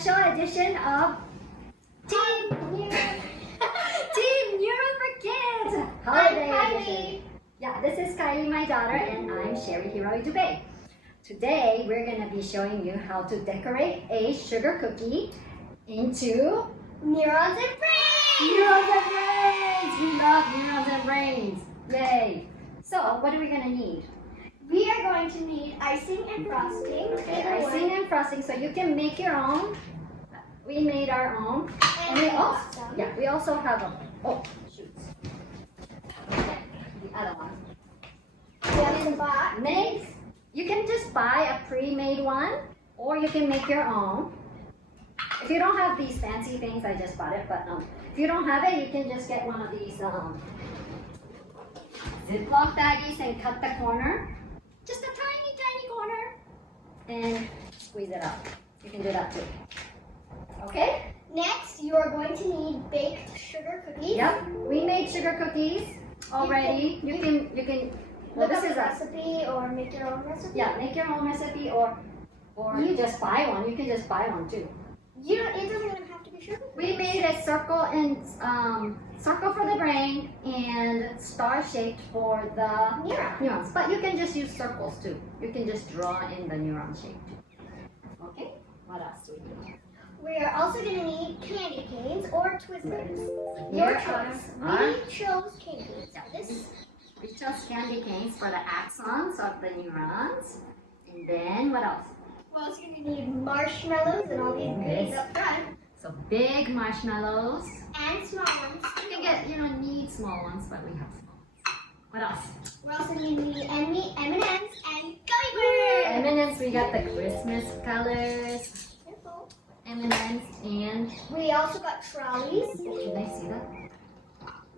special edition of Team Neuro. Team Neuro for Kids Holiday Edition. Yeah, this is Kaili, my daughter, and I'm Sheri Dubé. Today, we're going to be showing you how to decorate a sugar cookie into Neurons and brains! Neurons and brains! We love neurons and brains. Yay! So, what are we going to need? We are going to need icing and frosting. Okay, icing and frosting, so you can make your own. We made our own. And we also have a, shoots. Okay, the other one. We have some box. You can just buy a pre-made one, or you can make your own. If you don't have these fancy things, I just bought it, but if you don't have it, you can just get one of these Ziploc baggies and cut the corner. Just a tiny, tiny corner. And squeeze it out. You can do that too. Okay? Next, you are going to need baked sugar cookies. Yep. We made sugar cookies already. You can well, look this up is a recipe or make your own recipe. Yeah, make your own recipe or you just buy one. You can just buy one too. It doesn't even have to be sugar. We made a circle and circle for the brain and star shaped for the neurons. But you can just use circles too. You can just draw in the neuron shape too. Okay? What else do we need? We are also going to need candy canes or Twizzlers. Your Your choice. We chose candy canes. Yeah, we chose candy canes for the axons of the neurons. And then what else? We're also going to need marshmallows and all these goodies up front. So big marshmallows. And small ones. You can get, need small ones, but we have small ones. What else? We're also going to need M&Ms and gummy bears. M&Ms, we got the Christmas colors. M&Ms and... We also got trolleys. Can they see that?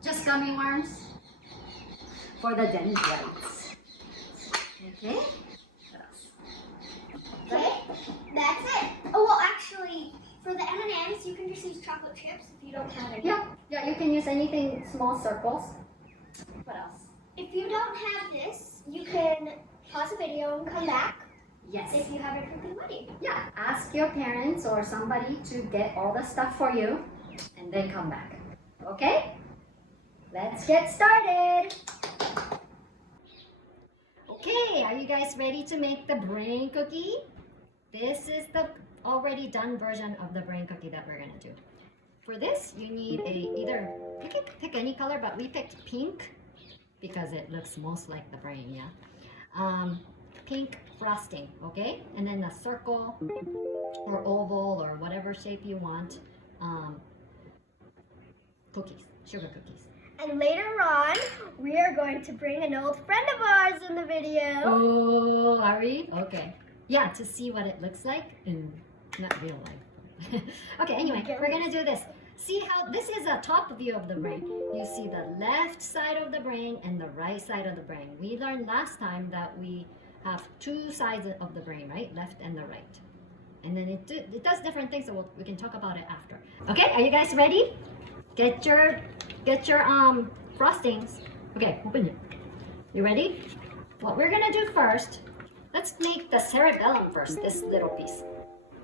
Just gummy worms for the dendrites. Okay? Okay, that's it. Oh, well, actually, for the M&Ms, you can just use chocolate chips if you don't have any. Yeah, you can use anything, small circles. What else? If you don't have this, you can pause the video and come back. Yes. If you have everything ready. Yeah, ask your parents or somebody to get all the stuff for you and then come back. Okay? Let's get started. Okay, are you guys ready to make the brain cookie? This is the already done version of the brain cookie that we're gonna do. For this, you need pick any color, but we picked pink because it looks most like the brain, yeah. Pink frosting, okay? And then a circle or oval or whatever shape you want. Cookies, sugar cookies. And later on, we are going to bring an old friend of ours in the video. Oh, are we? Okay. Yeah, to see what it looks like in not real life. Okay, anyway, we're gonna do this. See how this is a top view of the brain. You see the left side of the brain and the right side of the brain. We learned last time that we have two sides of the brain, right? Left and the right. And then it does different things, so we can talk about it after. Okay, are you guys ready? Get your frostings. Okay, open it. You ready? What we're gonna do first, let's make the cerebellum first, this little piece.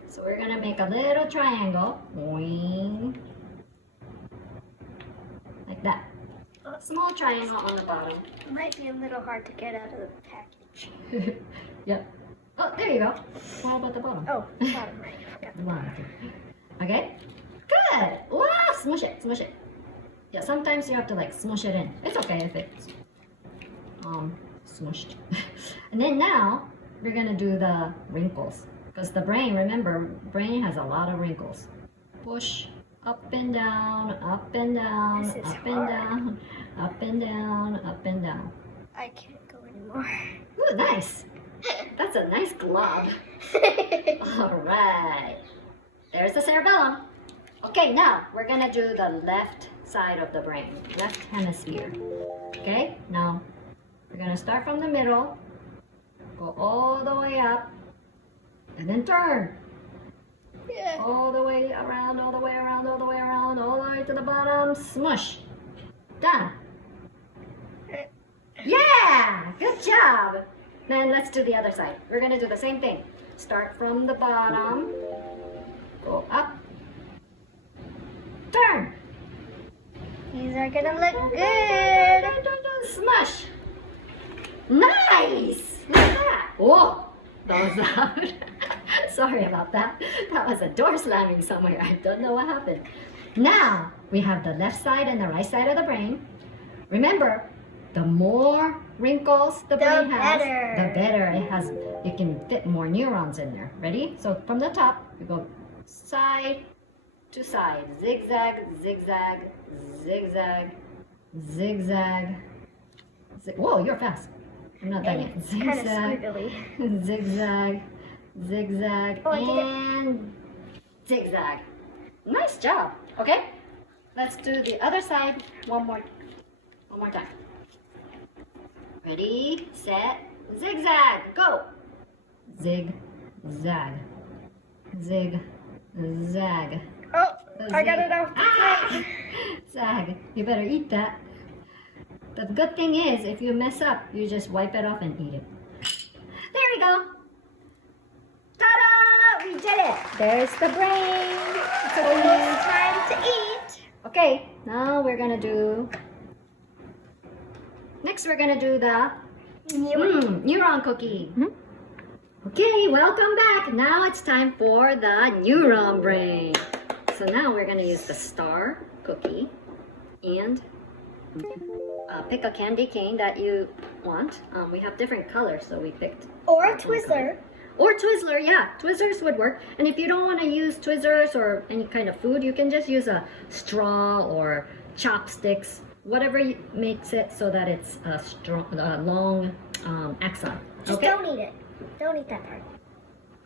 So we're gonna make a little triangle. Boing. Like that. A small triangle on the bottom. It might be a little hard to get out of the package. Yep. Oh, there you go. What about the bottom? Oh, bottom right. I forgot the bottom. Okay. Good. Wow, smush it, smush it. Yeah, sometimes you have to like smush it in. It's okay if it's smushed. And then now we're gonna do the wrinkles. Because the brain, remember, brain has a lot of wrinkles. Push up and down, up and down, up and down, up and down, up and down. I can't go anymore. Ooh, nice. That's a nice glob. All right. There's the cerebellum. Okay, now we're gonna do the left side of the brain, left hemisphere. Okay, now we're gonna start from the middle, go all the way up, and then turn. Yeah. All the way around, all the way around, all the way around, all the way to the bottom, smush. Done. Yeah, good job. Then let's do the other side. We're gonna do the same thing. Start from the bottom, go up. These are gonna look good. Smush! Nice! Look at that! Whoa! That was loud. Sorry about that. That was a door slamming somewhere. I don't know what happened. Now, we have the left side and the right side of the brain. Remember, the more wrinkles the brain has, the better it has. You can fit more neurons in there. Ready? So from the top, we go side to side. Zigzag, zigzag, zigzag, zigzag. Whoa, you're fast. I'm not done yet. Zigzag, zigzag, zigzag, and zigzag. Nice job. Okay, let's do the other side one more time. Ready, set, zigzag, go. Zig, zag, zig, zag. Oh, I got it off the plate. Zag. You better eat that. The good thing is, if you mess up, you just wipe it off and eat it. There we go. Ta-da! We did it. There's the brain. It's almost time to eat. Okay, now we're gonna do. Next, we're gonna do the neuron cookie. Okay, welcome back. Now it's time for the neuron brain. So now we're gonna use the star cookie and pick a candy cane that you want. We have different colors, so we picked. Or a Twizzler. Or Twizzler, yeah. Twizzlers would work. And if you don't want to use Twizzlers or any kind of food, you can just use a straw or chopsticks, whatever makes it so that it's a long axon. Just don't eat it. Don't eat that part.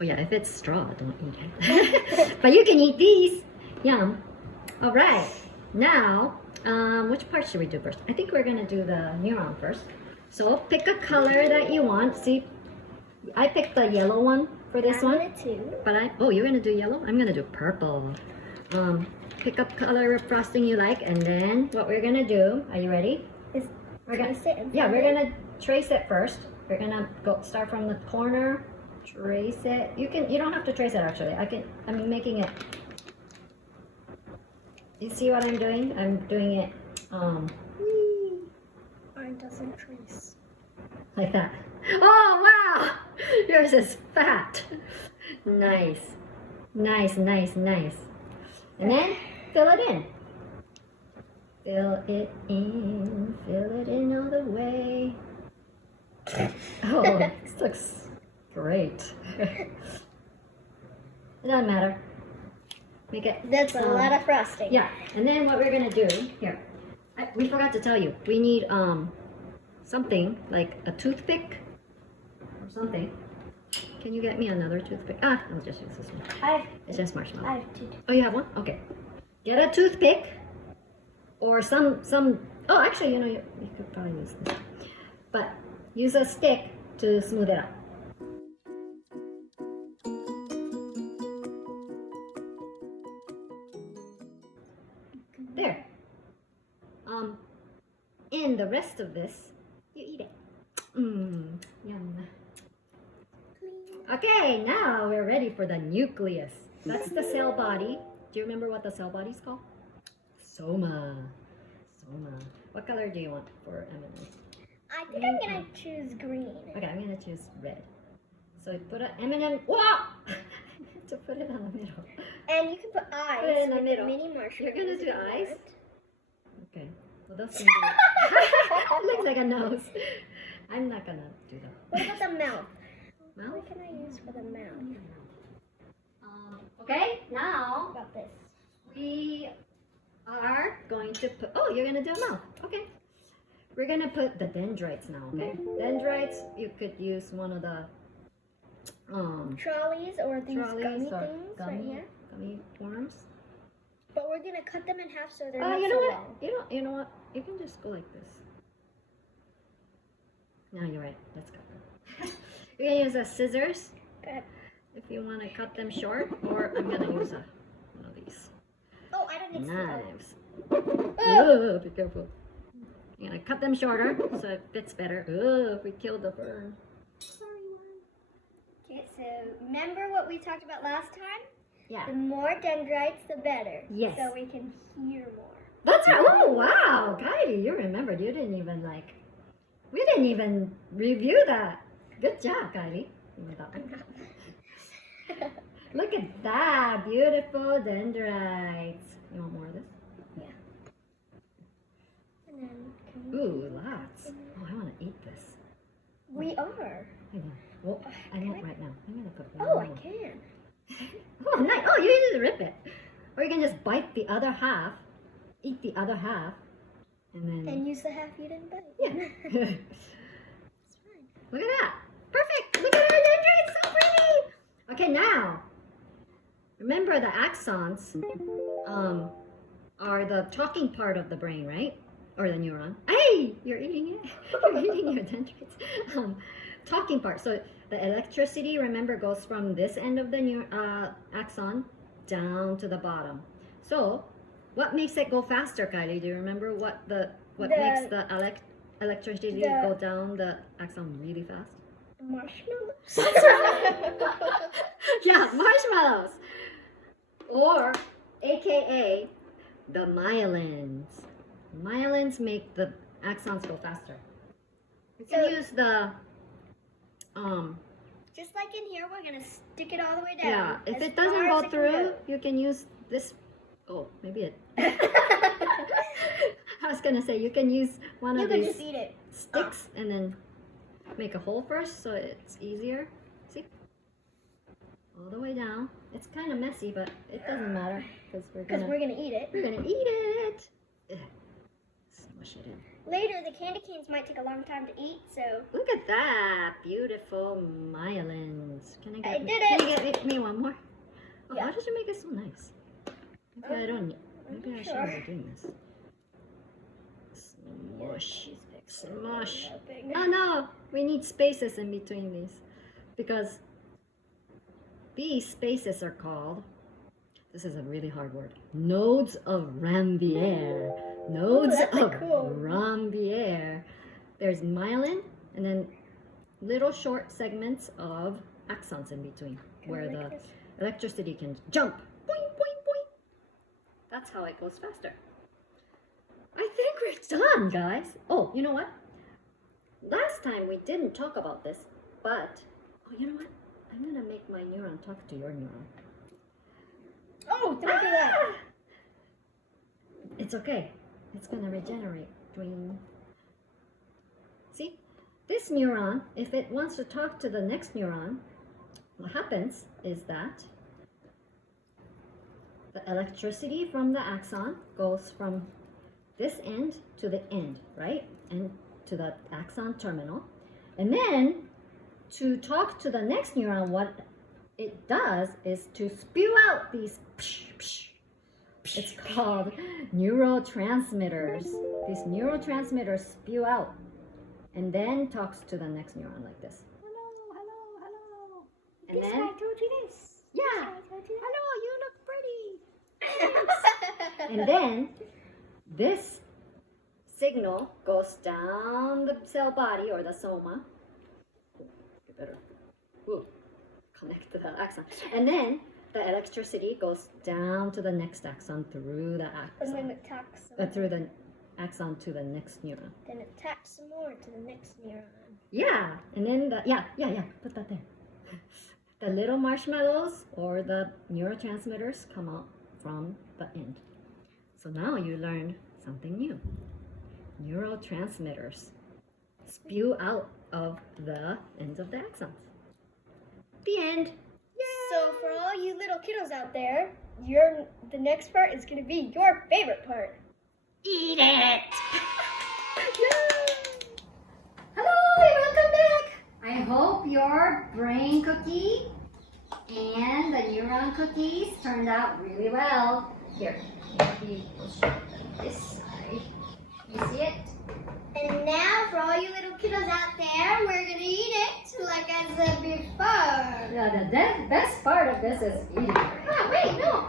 Oh yeah, if it's straw, don't eat it. But you can eat these. Yum. All right. Now, which part should we do first? I think we're gonna do the neuron first. So pick a color that you want. See, I picked the yellow one for this one. But you're gonna do yellow? I'm gonna do purple. Pick up color of frosting you like, and then what we're gonna do, are you ready? We're gonna trace it first. We're gonna start from the corner, trace it. You don't have to trace it actually. I'm making it. You see what I'm doing? I'm doing it, Mine doesn't trace. like that. Oh wow! Yours is fat. Nice. Nice, nice, nice. And then fill it in. Fill it in all the way. Oh, this looks great. It doesn't matter. Make it. That's a lot of frosting. Yeah, and then what we're gonna do here. We forgot to tell you. We need something like a toothpick or something. Can you get me another toothpick? I'll just use this one. It's just marshmallow. I have two. Oh, you have one? Okay. Get a toothpick or some. Oh, actually, you could probably use this. But use a stick to smooth it out. There. And the rest of this, you eat it. Yum. Okay, now we're ready for the nucleus. That's the cell body. Do you remember what the cell body is called? Soma. What color do you want for M&M? I think I'm gonna choose green. Okay, I'm gonna choose red. So put an M&M. Whoa! To put it on the middle. And you can put eyes. Put it in the middle. Mini marshmallows. You're gonna do eyes? Okay. Well, those can be. It looks like a nose. I'm not gonna do that. What about the mouth? Mouth? What can I use for the mouth? Okay, now What about this? we are going to put. Oh, you're gonna do a mouth. Okay. We're gonna put the dendrites now. Okay. Dendrites. You could use one of the Trolleys or these gummy or things right here. gummy worms. But we're gonna cut them in half so they're Oh, not you so know what? long. You know what? You can just go like this. No, you're right. Let's cut them. You're gonna use a scissors if you want to cut them short, or I'm gonna use one of these Oh, I don't need knives. Oh, be careful. You're gonna cut them shorter so it fits better. Oh, we killed the fern. Okay, so remember what we talked about last time? Yeah. The more dendrites, the better. Yes. So we can hear more. That's right. Oh, wow. Kaili, you remembered. You didn't even we didn't even review that. Good job, Kaili. Look at that. Beautiful dendrites. You want more of this? Yeah. And then Ooh, lots. Oh, I want to eat this. we are. I know. Well, I won't right now. I'm going to put one Oh, I more. can. Oh, nice. Oh, you just rip it. Or you can just bite the other half, eat the other half, and then... And use the half you didn't bite. Yeah. It's fine. Look at that. Perfect. Look at our dendrites. So pretty. Okay, now, remember the axons are the talking part of the brain, right? Or the neuron. Hey, you're eating it. You're eating your dendrites. Talking part. So the electricity, remember, goes from this end of the axon down to the bottom. So what makes it go faster, Kaili? Do you remember what makes the electricity go down the axon really fast? Marshmallows. That's right. Yeah, marshmallows. Or AKA the myelins. Myelins make the axons go faster. You can use the just like in here, we're gonna stick it all the way down. yeah, if as it doesn't far go as it can through, you can use this. Oh, maybe it. I was gonna say you can use one You of can these just eat it. sticks and then make a hole first so it's easier. See? All the way down. It's kind of messy, but it doesn't matter because we're gonna eat it. eat it. Ugh. Smush it in. Later, the candy canes might take a long time to eat, so Look at that, beautiful myelins. Can I get? I did Can it. you get me one more? Oh, Yeah. why did you make it so nice? Maybe I don't. Maybe I shouldn't be doing this. Smush, smush. Oh no, we need spaces in between these because these spaces are called. This is a really hard word. Nodes of Ranvier. Nodes that's of cool. Ranvier. There's myelin and then little short segments of axons in between where like the this? electricity can jump. Boing, boing, boing. That's how it goes faster. I think we're done, guys. Oh, you know what? Last time we didn't talk about this, but oh, you know what? I'm gonna make my neuron talk to your neuron. Oh, don't do that. It's okay. It's gonna regenerate. Doing. See, this neuron, if it wants to talk to the next neuron, what happens is that the electricity from the axon goes from this end to the end, right? And to the axon terminal. And then to talk to the next neuron, what it does is to spew out these it's called neurotransmitters. These neurotransmitters spew out and then talks to the next neuron like this. Hello, hello, hello. And This then guy told you this. yeah, This guy told you hello, you look pretty. And then this signal goes down the cell body or the soma. You better connect to the axon. And then the electricity goes down to the next axon through the And then axon. it attacks some Through the axon to the next neuron. Then it attacks some more to the next neuron. Yeah, and then put that there. The little marshmallows or the neurotransmitters come out from the end. So now you learned something new. Neurotransmitters spew out of the ends of the axons. The end. So for all you little kiddos out there, the next part is going to be your favorite part. Eat it! Hello, welcome back! I hope your brain cookie and the neuron cookies turned out really well. Here, maybe we'll show them this side. You see it? And now for all you little kiddos out there, we're going to eat it like I said before. Yeah, the best part of this is eating. Oh, wait, no!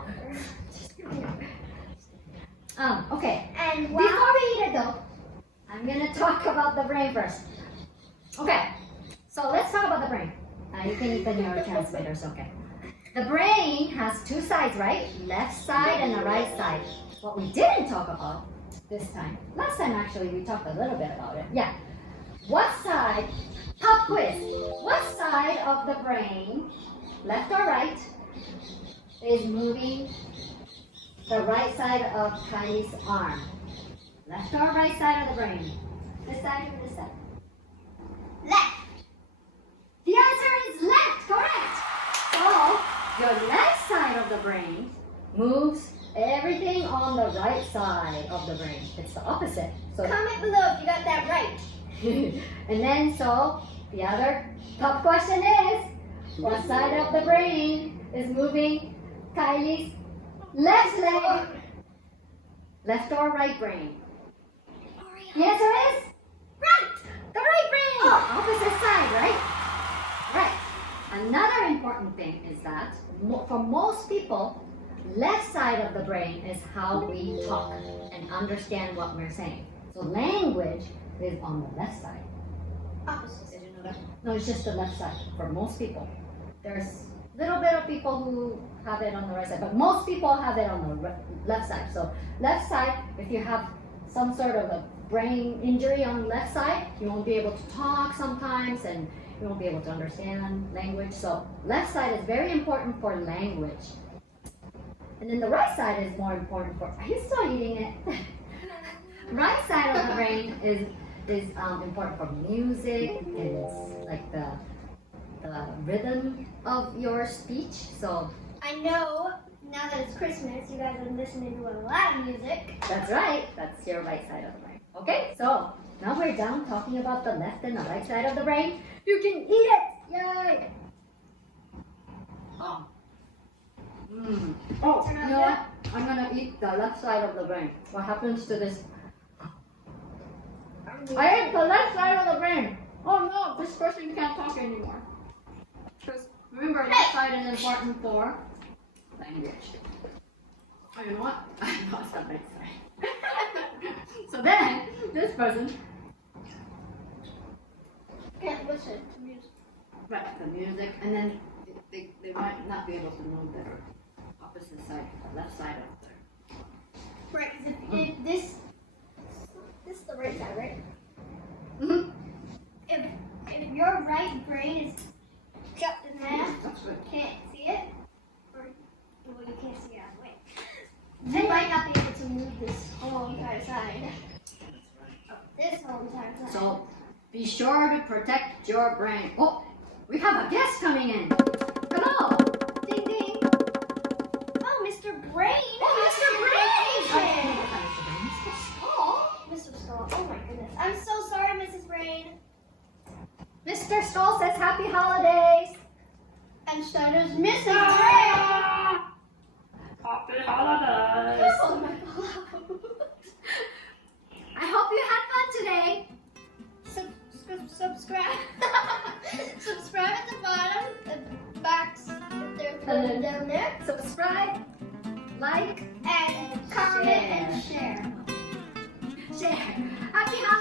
Okay. And Before we eat it though, I'm gonna talk about the brain first. Okay, so let's talk about the brain. You can eat the neurotransmitters, okay. The brain has two sides, right? Left side and the right side. what we didn't talk about this time, last time actually we talked a little bit about it. Yeah. What side, pop quiz, what side of the brain, left or right, is moving the right side of Kylie's arm? Left or right side of the brain? This side or this side? Left. The answer is left, correct. So, your left side of the brain moves everything on the right side of the brain. It's the opposite. So, Comment below if you got that right. and then, so, the other top question is, what side of the brain is moving Kylie's left leg? Left or right brain? The answer is Right. the right brain. Oh, opposite side, right? Right. Another important thing is that for most people, left side of the brain is how we talk and understand what we're saying. So language is on the left side. Opposite. Did you know that? No, it's just the left side for most people. There's a little bit of people who have it on the right side, but most people have it on the left side. So left side, if you have some sort of a brain injury on the left side, you won't be able to talk sometimes and you won't be able to understand language. So left side is very important for language. And then the right side is more important for, are you still eating it? Right side of the brain is important for music, and it's like the rhythm of your speech. So I know now that it's Christmas, you guys are listening to a lot of music. that's right, that's your right side of the brain. Okay, so now we're done talking about the left and the right side of the brain. You can eat it! Yay! Oh. Oh, you know what? I'm gonna eat the left side of the brain. What happens to this? I ate the left side of the brain. Oh no, this person can't talk anymore. Because remember, left side is important for language. Oh, you know what? I lost the right side. So then, this person, Can't listen to music. right, the music, and then they might not be able to know the opposite side, the left side of the. Right, because if this is the right side, right? Mm-hmm. If your right brain is cut in half, That's good. can't see it, or well, you can't see it out of the way, you might not be able to move this whole entire side. This whole entire side. So be sure to protect your brain. Oh, we have a guest coming in. Hello. Ding ding. Oh, Mr. Brain! Oh, Mr. Brain! Mr. Skull. Oh my goodness. I'm so sorry, Mrs. Brain. Mr. Skull says happy holidays. And so does Mrs. Brain. Happy holidays. Oh my God. I hope you had fun today. Subscribe. Subscribe at the bottom. The box there, down there. Subscribe, like, And comment and share. share. Happy holidays.